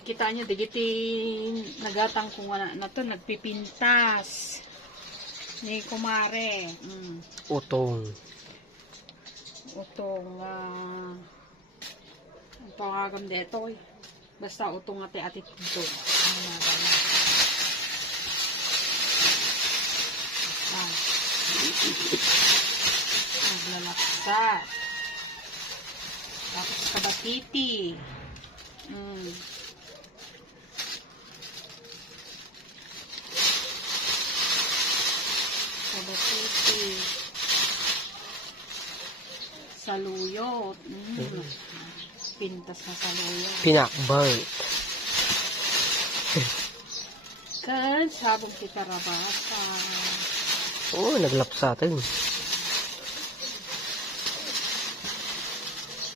kita nyo, digiti nagatang kung wala na to, nagpipintas. Ni kumare. Utong. Utong, ang pangagam dito eh. Basta utong ati-ati dito. Naglalaksa. Tapos kabatiti. Kabatiti. Saluyot. Pintas na saluyot. Pinakbait. Kan sabong kita rabasa. Oo, naglapsatin.